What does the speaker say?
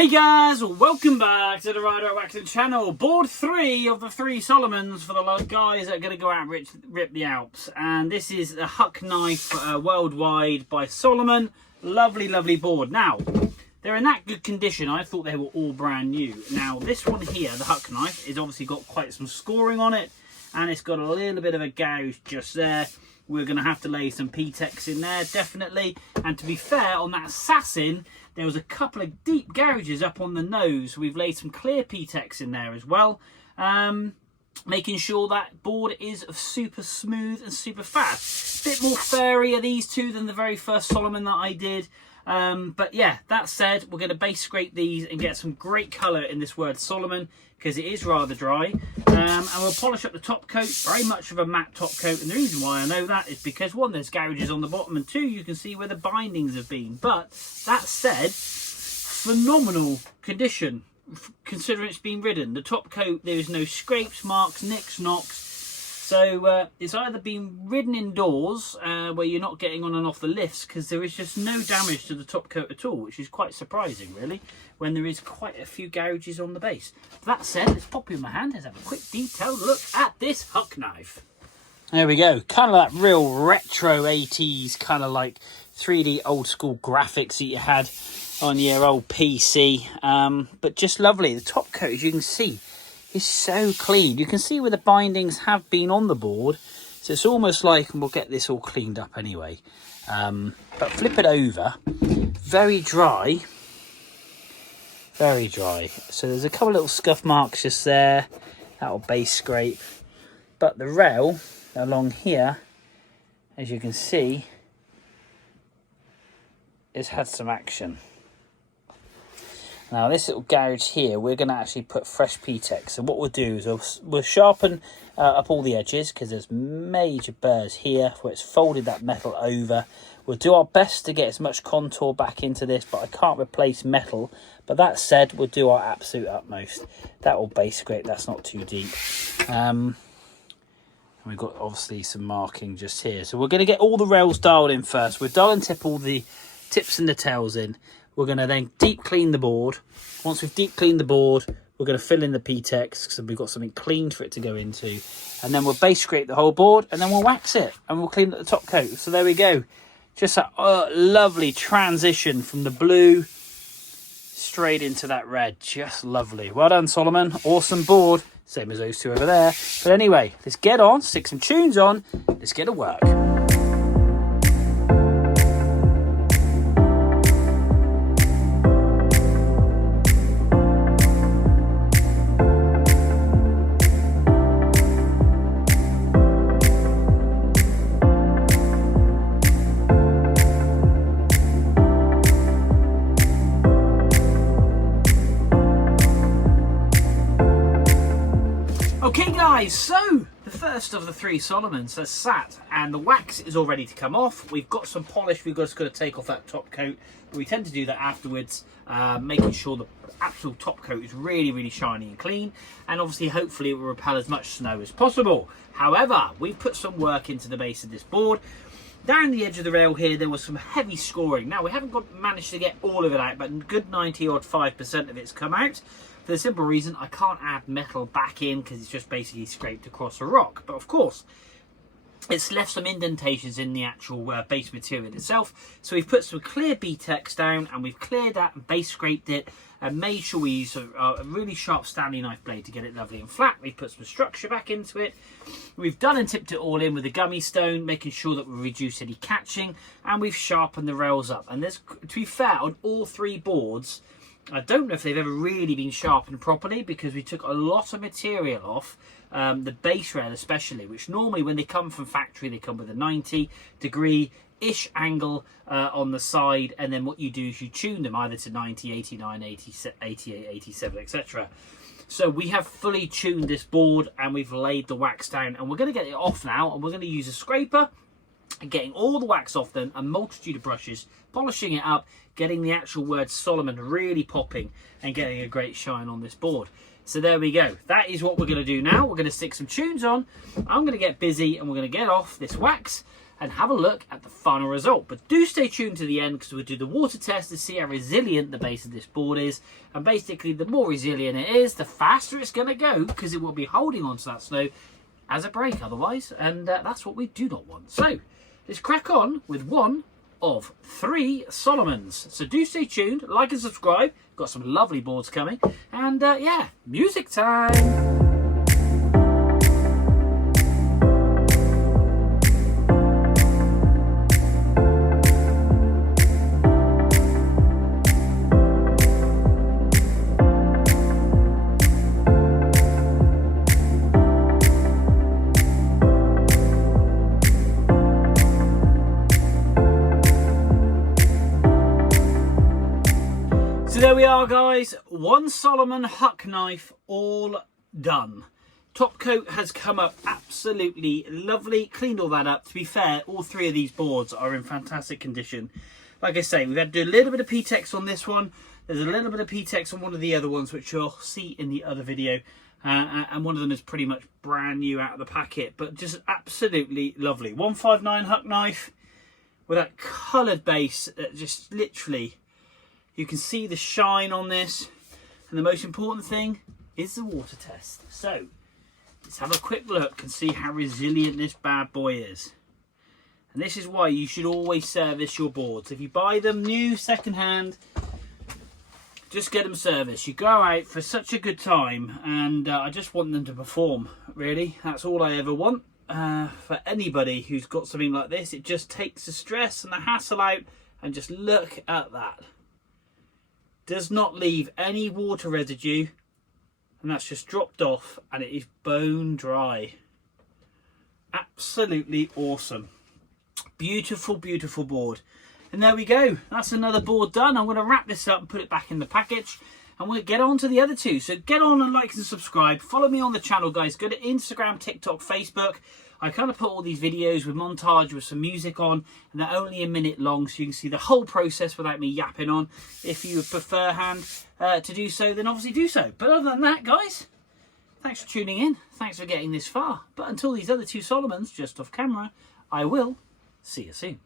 Hey guys, welcome back to the Rider Waxing channel. Board 3 of the 3 Solomons for the guys that are going to go out and rip the Alps. And this is a Huck Knife worldwide by Salomon. Lovely, lovely board. Now, they're in that good condition. I thought they were all brand new. Now, this one here, the Huck Knife, is obviously got quite some scoring on it. And it's got a little bit of a gouge just there. We're going to have to lay some PTEX in there, definitely. And to be fair, on that assassin, there was a couple of deep gouges up on the nose. We've laid some clear PTEX in there as well. Making sure that board is super smooth and super fast. Bit more fairy are these two than the very first Salomon that I did. But yeah, that said, we're going to base scrape these and get some great colour in this word Salomon, because it is rather dry. And we'll polish up the top coat, very much of a matte top coat. And the reason why I know that is because, one, there's gouges on the bottom, and two, you can see where the bindings have been. But that said, phenomenal condition, considering it's been ridden. The top coat, there is no scrapes, marks, nicks, knocks. So it's either been ridden indoors, where you're not getting on and off the lifts, because there is just no damage to the top coat at all, which is quite surprising, really, when there is quite a few gouges on the base. That said, let's pop you in my hand. Let's have a quick detailed look at this Huck Knife. There we go. Kind of that real retro 80s, kind of like 3D old school graphics that you had on your old PC. But just lovely. The top coat, as you can see, is so clean. You can see where the bindings have been on the board, so it's almost like, and we'll get this all cleaned up anyway, but flip it over, very dry, so there's a couple little scuff marks just there, that'll base scrape, but the rail along here, as you can see, has had some action. Now this little gouge here, we're going to actually put fresh PTEX. So what we'll do is we'll sharpen up all the edges, because there's major burrs here where it's folded that metal over. We'll do our best to get as much contour back into this, but I can't replace metal. But that said, we'll do our absolute utmost. That will base scrape, that's not too deep. And we've got obviously some marking just here. So we're going to get all the rails dialed in first. We'll dial and tip all the tips and the tails in. We're going to then deep clean the board. Once we've deep cleaned the board, we're going to fill in the PTEX, because we've got something clean for it to go into. And then we'll base scrape the whole board, and then we'll wax it, and we'll clean the top coat. So there we go. Just that lovely transition from the blue straight into that red. Just lovely. Well done, Salomon. Awesome board. Same as those two over there. But anyway, let's get on, stick some tunes on, let's get to work. Okay guys, so the first of the 3 Salomons has sat, and the wax is all ready to come off. We've got some polish we've just got to take off that top coat. We tend to do that afterwards, making sure the actual top coat is really, really shiny and clean, and obviously hopefully it will repel as much snow as possible. However, we've put some work into the base of this board. Down the edge of the rail here, there was some heavy scoring. Now, we haven't managed to get all of it out, but a good 90-odd5% of it's come out. For the simple reason, I can't add metal back in, because it's just basically scraped across a rock. But of course, it's left some indentations in the actual base material itself. So we've put some clear PTEX down, and we've cleared that and base scraped it, and made sure we use a really sharp Stanley knife blade to get it lovely and flat. We've put some structure back into it. We've done and tipped it all in with a gummy stone, making sure that we reduce any catching, and we've sharpened the rails up. And there's, to be fair, on all 3 boards, I don't know if they've ever really been sharpened properly, because we took a lot of material off, the base rail especially, which normally when they come from factory, they come with a 90-degree-ish angle on the side, and then what you do is you tune them either to 90, 89, 88, 87, etc. So we have fully tuned this board, and we've laid the wax down, and we're going to get it off now, and we're going to use a scraper and getting all the wax off them, a multitude of brushes, polishing it up, getting the actual word Salomon really popping, and getting a great shine on this board. So there we go. That is what we're going to do now. We're going to stick some tunes on. I'm going to get busy, and we're going to get off this wax, and have a look at the final result. But do stay tuned to the end, because we'll do the water test to see how resilient the base of this board is. And basically, the more resilient it is, the faster it's going to go, because it will be holding onto that snow as a brake otherwise, and that's what we do not want. So let's crack on with one of 3 Solomons. So do stay tuned, like and subscribe. Got some lovely boards coming, and yeah, music time. So there we are, guys, one Salomon Huck knife all done. Top coat has come up absolutely lovely, cleaned all that up. To be fair, all 3 of these boards are in fantastic condition. Like I say, we've had to do a little bit of PTEX on this one. There's a little bit of PTEX on one of the other ones, which you'll see in the other video. And one of them is pretty much brand new out of the packet, but just absolutely lovely. 159 Huck knife with that coloured base, just literally... You can see the shine on this, and the most important thing is the water test. So let's have a quick look and see how resilient this bad boy is. And this is why you should always service your boards. If you buy them new, second-hand, just get them serviced. You go out for such a good time, and I just want them to perform, really. That's all I ever want for anybody who's got something like this. It just takes the stress and the hassle out, and just look at that. Does not leave any water residue, and that's just dropped off, and it is bone dry. Absolutely awesome. Beautiful, beautiful board. And there we go, that's another board done. I'm going to wrap this up and put it back in the package, and we'll get on to the other 2. So get on and like and subscribe. Follow me on the channel, guys. Go to Instagram, TikTok, Facebook. I kind of put all these videos with montage with some music on, and they're only a minute long, so you can see the whole process without me yapping on. If you prefer hand to do so, then obviously do so. But other than that, guys, thanks for tuning in. Thanks for getting this far. But until these other 2 Solomons just off camera, I will see you soon.